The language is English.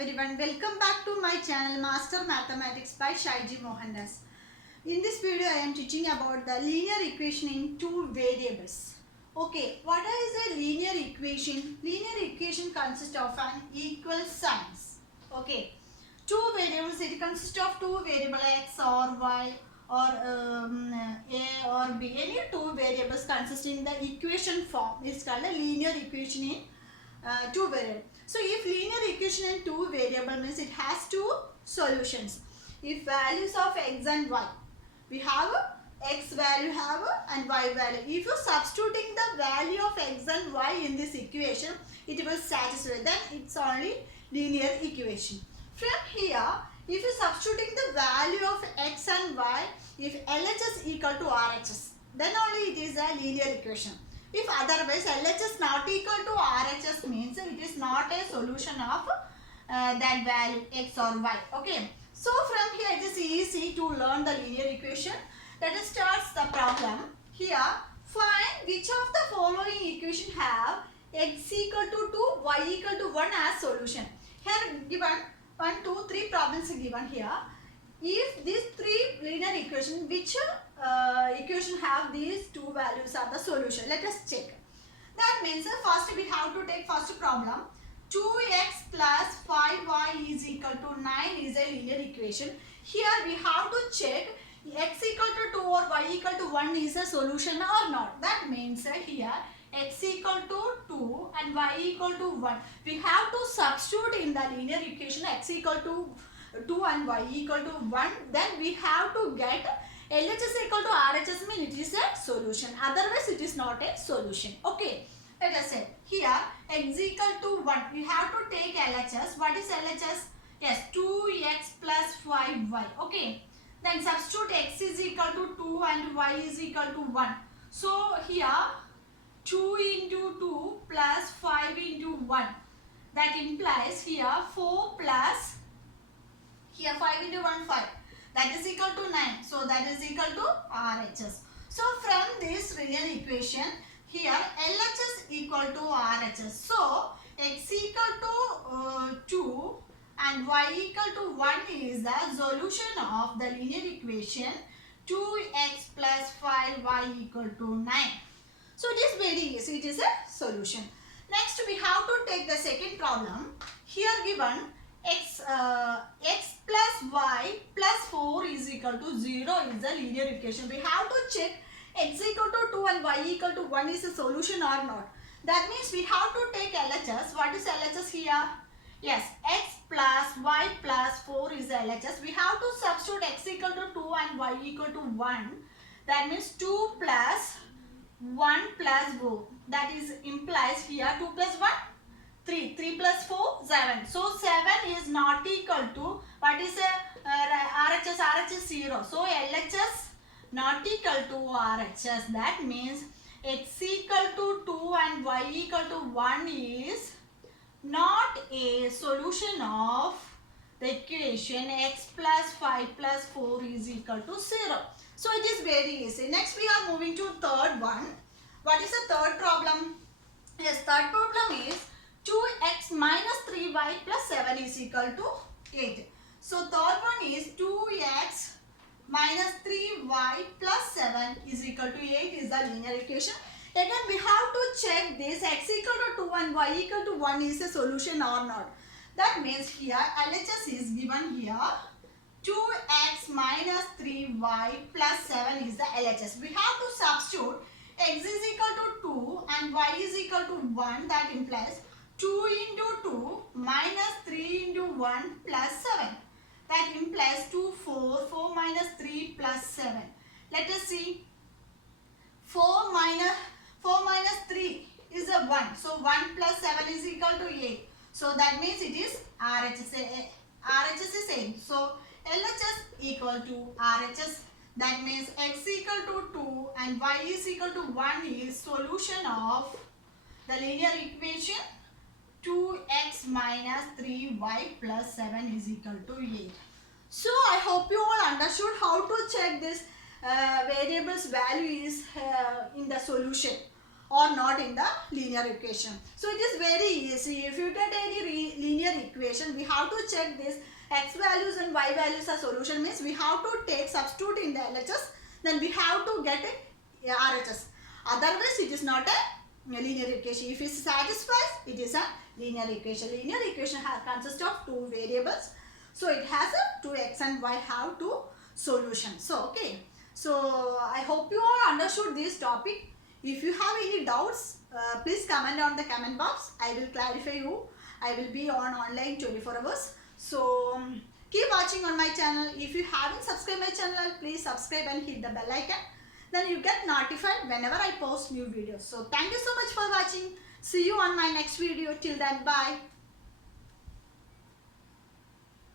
everyone, welcome back to my channel Master Mathematics by Shaiji Mohandas. In this video I am teaching about the linear equation in two variables. Okay, what is a linear equation? Linear equation consists of an equal signs. Okay, two variables, it consists of two variables x or y or a or b. Any two variables consisting the equation form is called a linear equation in two variables. So if linear equation in two variable means it has two solutions. If values of x and y, we have x value have and y value. If you substituting the value of x and y in this equation, it will satisfy. Then it's only linear equation. From here, if you substituting the value of x and y, if LHS equal to RHS, then only it is a linear equation. If otherwise LHS not equal to RHS means it is not a solution of that value x or y. Okay. So from here it is easy to learn the linear equation. Let us start the problem. Here find which of the following equation have x equal to 2, y equal to 1 as solution. Here given 1, 2, 3 problems given here. If these three linear equation, which equation have these two values are the solution? Let us check. That means first we have to take first problem. 2x plus 5y is equal to 9 is a linear equation. Here we have to check x equal to 2 or y equal to 1 is a solution or not. That means here x equal to 2 and y equal to 1. We have to substitute in the linear equation x equal to 2 and y equal to 1. Then we have to get LHS equal to RHS means it is a solution. Otherwise it is not a solution. Okay. Let us say here x equal to 1. We have to take LHS. What is LHS? Yes, 2x plus 5y. Okay. Then substitute x is equal to 2 and y is equal to 1. So here 2 into 2 plus 5 into 1. That implies here 4 plus here 5 into 1 5. That is equal to 9. So that is equal to RHS. So from this linear equation here LHS equal to RHS. So x equal to 2 and y equal to 1 is the solution of the linear equation 2x plus 5y equal to 9. So it is very easy. It is a solution. Next we have to take the second problem. Here given x plus y plus 4 is equal to 0 is the linear equation. We have to check x equal to 2 and y equal to 1 is a solution or not. That means we have to take LHS. What is LHS here? Yes, x plus y plus 4 is LHS. We have to substitute x equal to 2 and y equal to 1. That means 2 plus 1 plus 4. That is implies here 2 plus 1. 3. 3 plus 4, 7. So 7 is not equal to, what is RHS? RHS 0. So LHS not equal to RHS. That means x equal to 2 and y equal to 1 is not a solution of the equation x plus 5 plus 4 is equal to 0. So it is very easy. Next we are moving to third one. What is the third problem? Yes, third problem is 2x minus 3y plus 7 is equal to 8. So third one is 2x minus 3y plus 7 is equal to 8 is the linear equation. Again we have to check this x equal to 2 and y equal to 1 is a solution or not. That means here LHS is given here 2x minus 3y plus 7 is the LHS. We have to substitute x is equal to 2 and y is equal to 1. That implies 2 into 2 minus 3 into 1 plus 7. That implies 2, 4. 4 minus 3 plus 7. Let us see. 4 minus 3 is a 1. So 1 plus 7 is equal to 8. So that means it is RHS. RHS is same. So LHS equal to RHS. That means x equal to 2 and y is equal to 1 is solution of the linear equation 2x minus 3y plus 7 is equal to 8. So I hope you all understood how to check this variables value is in the solution. or not in the linear equation. So it is very easy. If you get any linear equation, we have to check this x values and y values are solution, means we have to take substitute in the LHS, then we have to get a RHS. Otherwise it is not a linear equation. If it satisfies, it is a linear equation. Linear equation consists of two variables. So it has a 2x and y have two solutions. So okay. So I hope you all understood this topic. If you have any doubts, please comment on the comment box. I will clarify you. I will be on online 24 hours. So keep watching on my channel. If you haven't subscribed my channel, please subscribe and hit the bell icon. Then you get notified whenever I post new videos. So thank you so much for watching. See you on my next video. Till then, bye.